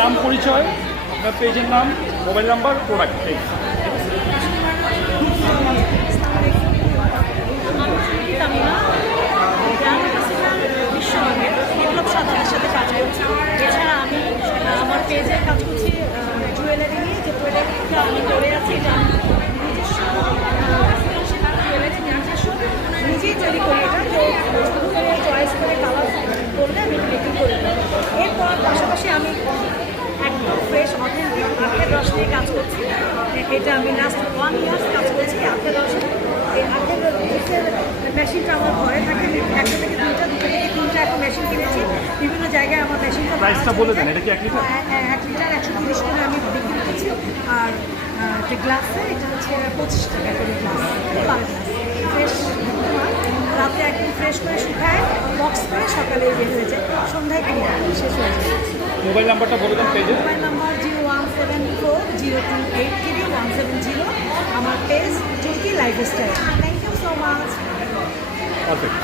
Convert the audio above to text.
নাম পরিচয়, আপনার পেজের নাম, মোবাইল নাম্বার, প্রোডাক্ট। বিপ্লব সাধনের সাথে কাজ করছি। এছাড়া আমি আমার পেজে কাজ করছি জুয়েলারি নিয়ে, যে প্রোডাক্টটা আমি করে আছি এটা আমি নিজস্ব জুয়েলারি নিজেই তৈরি করি। এটা তো চয়েস করে কালার করলে আমি বিক্রি করি। এরপর পাশাপাশি আমি একদম ফ্রেশ অথেন্টিক আখের রস নিয়ে কাজ করছি। এটা আমি লাস্ট 1 ইয়ার কাজ করছি আখের রসে। এই আখের রসের মেশিনটা আমার ঘরে থাকে, 1 থেকে 2টা, 2 থেকে 3টা এখন মেশিন কিনেছি। বিভিন্ন জায়গায় আমার মেশিনটা প্রাইসটা বলে দেন, এটা কি 1 লিটার? 1 লিটার 130 করে আমি বিক্রি করছি। আর যে গ্লাসে এটা হচ্ছে 25 টাকা করে গ্লাস, পার গ্লাস ফ্রেশ। রাতে একদম ফ্রেশ করে শুকায় বক্স করে সকালে বের হয়ে যায়, সন্ধ্যায় কিনে শেষ হয়ে যায়। মোবাইল নাম্বারটা বলে দেন পেজে। Mobile number 01740283 170। আমার page Chumki lifestyle. Thank you so much. Perfect.